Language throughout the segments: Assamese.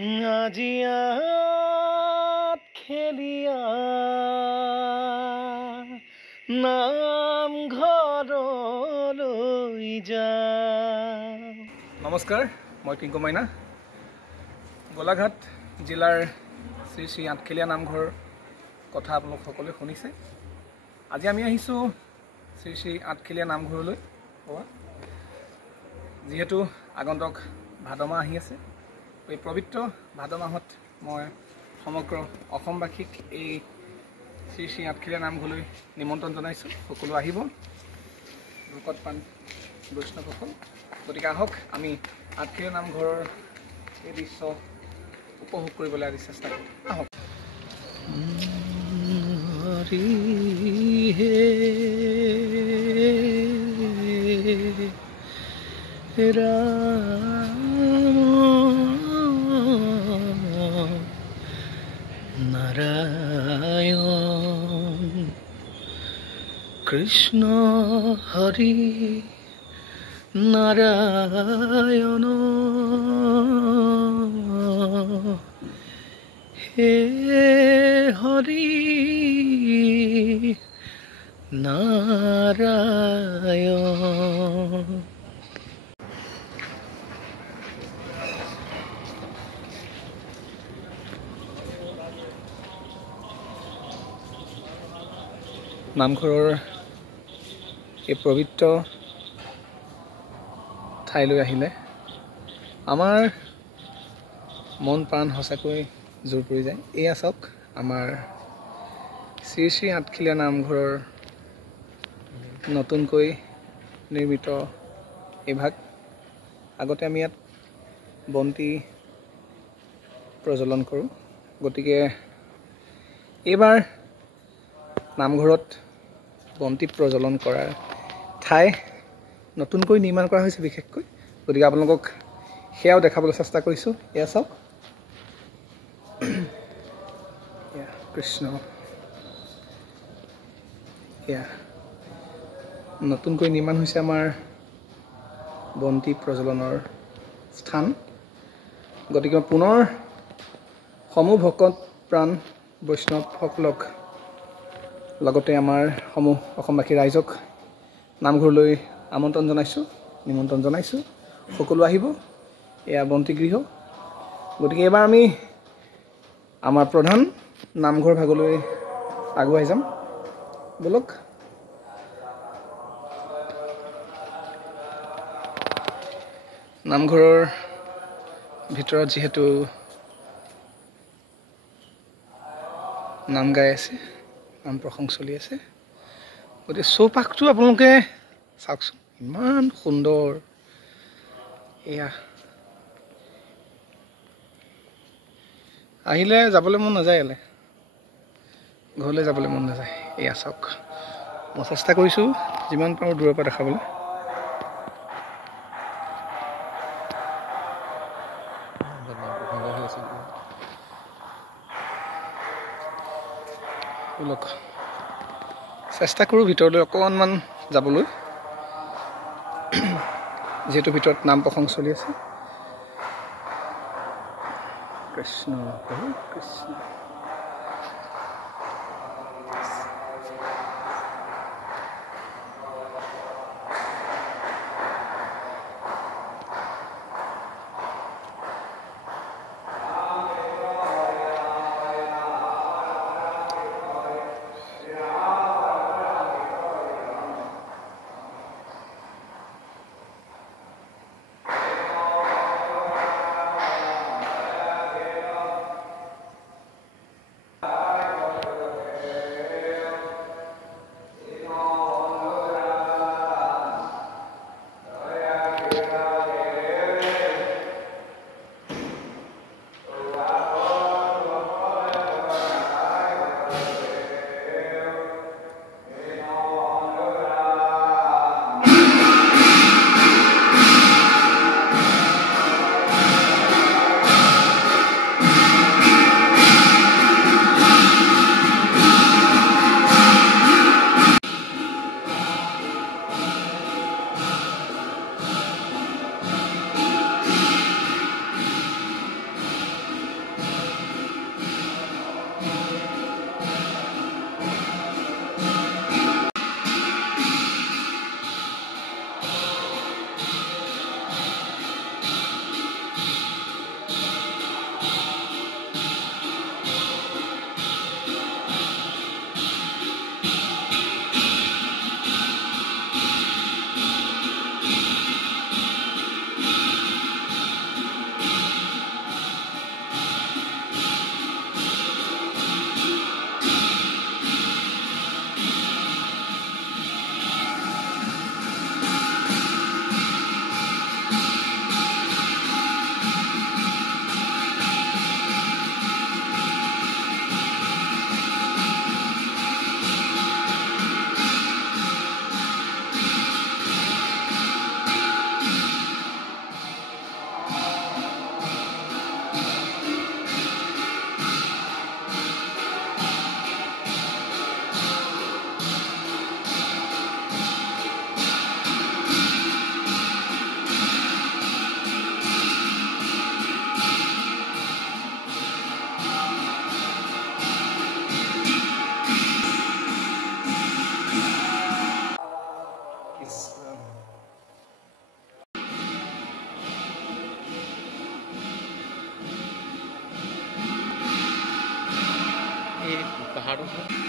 আজি আঠ খেলিয়া নামঘৰলৈ যাওঁ। নমস্কাৰ, মই কিংকু মাইনা। গোলাঘাট জিলাৰ শ্ৰী শ্ৰী আঠখেলীয়া নামঘৰ কথা আপোনালোক সকলোৱে শুনিছে। আজি আমি আহিছোঁ শ্ৰী শ্ৰী আঠখেলীয়া নামঘৰলৈ। যিহেতু আগন্তুক ভাদ মাহ আহি আছে, এই পবিত্ৰ ভাদ মাহত মই সমগ্ৰ অসমবাসীক এই শ্ৰী শ্ৰী আঠখেলীয়া নামঘৰলৈ নিমন্ত্ৰণ জনাইছোঁ। সকলো আহিব, ভকত প্ৰাণ বৈষ্ণৱসকল। গতিকে আহক আমি আঠখেলীয়া নামঘৰৰ এই দৃশ্য উপভোগ কৰিবলৈ আজি চেষ্টা কৰিম। আহক। হৰি হে ৰাম নাৰায়ণ কৃষ্ণ হৰি নাৰায়ণ হে হৰি নাৰায়ণ। নামঘৰৰ এই পবিত্ৰ ঠাইলৈ আহিলে আমাৰ মন প্ৰাণ সঁচাকৈ জোৰ পৰি যায়। এয়া চাওক, আমাৰ শ্ৰী শ্ৰী আঠখেলীয়া নামঘৰৰ নতুনকৈ নিৰ্মিত এই ভাগ। আগতে আমি ইয়াত বন্তি প্ৰজ্বলন কৰোঁ। গতিকে এইবাৰ নামঘৰত বন্তি প্ৰজ্বলন কৰাৰ ঠাই নতুনকৈ নিৰ্মাণ কৰা হৈছে বিশেষকৈ। গতিকে আপোনালোকক সেয়াও দেখাবলৈ চেষ্টা কৰিছোঁ। এয়া চাওক, এয়া কৃষ্ণ, এয়া নতুনকৈ নিৰ্মাণ হৈছে আমাৰ বন্তি প্ৰজ্বলনৰ স্থান। গতিকে পুনৰ সমূহ ভকত প্ৰাণ বৈষ্ণৱসকলক লগতে আমাৰ সমূহ অসমবাসী ৰাইজক নামঘৰলৈ নিমন্ত্ৰণ জনাইছোঁ। সকলো আহিব, এয়া বন্তিগৃহ। গতিকে এইবাৰ আমি আমাৰ প্ৰধান নামঘৰ ভাগলৈ আগুৱাই যাম। বলক। নামঘৰৰ ভিতৰত যিহেতু নাম গাই আছে, নাম প্ৰসংগ চলি আছে, গতিকে চৌপাশটো আপোনালোকে চাওকচোন, ইমান সুন্দৰ। এয়া আহিলে যাবলৈ মন নাযায়, ইয়ালৈ ঘৰলৈ যাবলৈ মন নাযায়। এয়া চাওক, মই চেষ্টা কৰিছোঁ যিমান পাৰোঁ দূৰৰ পৰা দেখাবলৈ। চেষ্টা কৰোঁ ভিতৰলৈ অকণমান যাবলৈ, যিহেতু ভিতৰত নাম প্ৰসংগ চলি আছে। কৃষ্ণ কৃষ্ণ। পাহাৰটো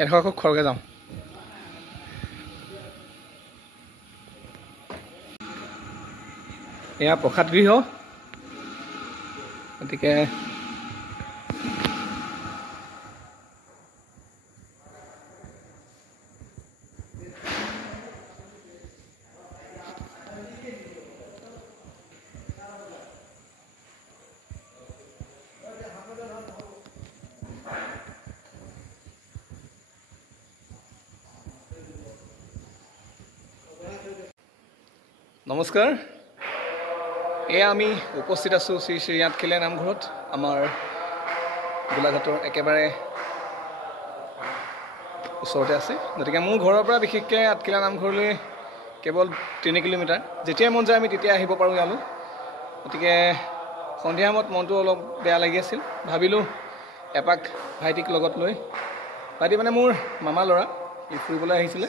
এডোখৰ খুব খৰকৈ যাওঁ এয়া প্ৰসাদ গৃহ গতিকে নমস্কাৰ এয়া আমি উপস্থিত আছোঁ শ্ৰী শ্ৰী আঠখেলীয়া নামঘৰত আমাৰ গোলাঘাটৰ একেবাৰে ওচৰতে আছে গতিকে মোৰ ঘৰৰ পৰা বিশেষকৈ আঠখেলীয়া নামঘৰলৈ কেৱল 3 কিলোমিটাৰ যেতিয়াই মন যায় আমি তেতিয়া আহিব পাৰোঁ ইয়ালৈ গতিকে সন্ধিয়া সময়ত মনটো অলপ বেয়া লাগি আছিল ভাবিলোঁ এপাক ভাইটিক লগত লৈ ভাইটি মানে মোৰ মামা ল'ৰা ই ফুৰিবলৈ আহিছিলে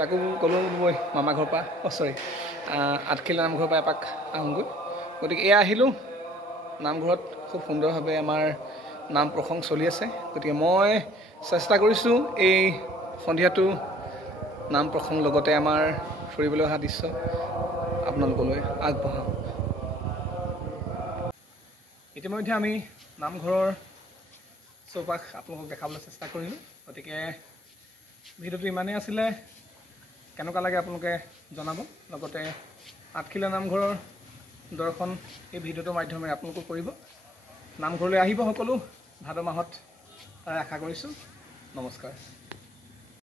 তাকো ক'লোঁ মই মামা ঘৰৰ পৰা আঠখেলীয়া নামঘৰৰ পৰা এপাক আহোঁগৈ গতিকে এয়া আহিলোঁ নামঘৰত খুব সুন্দৰভাৱে আমাৰ নাম প্ৰসংগ চলি আছে গতিকে মই চেষ্টা কৰিছোঁ এই সন্ধিয়াটো নাম প্ৰসংগ লগতে আমাৰ ফুৰিবলৈ অহা দৃশ্য আপোনালোকলৈ আগবঢ়াওঁ ইতিমধ্যে আমি নামঘৰৰ চৌপাশ আপোনালোকক দেখাবলৈ চেষ্টা কৰিলোঁ গতিকে ভিডিঅ'টো ইমানেই আছিলে কেনেকুৱা লাগে আপোনালোকে জনাব লগতে আঠখেলীয়া নামঘৰৰ দৰ্শন এই ভিডিঅ'টোৰ মাধ্যমেৰে আপোনালোকে কৰিব নামঘৰলৈ আহিব সকলো ভাদ মাহত তাৰে আশা কৰিছোঁ নমস্কাৰ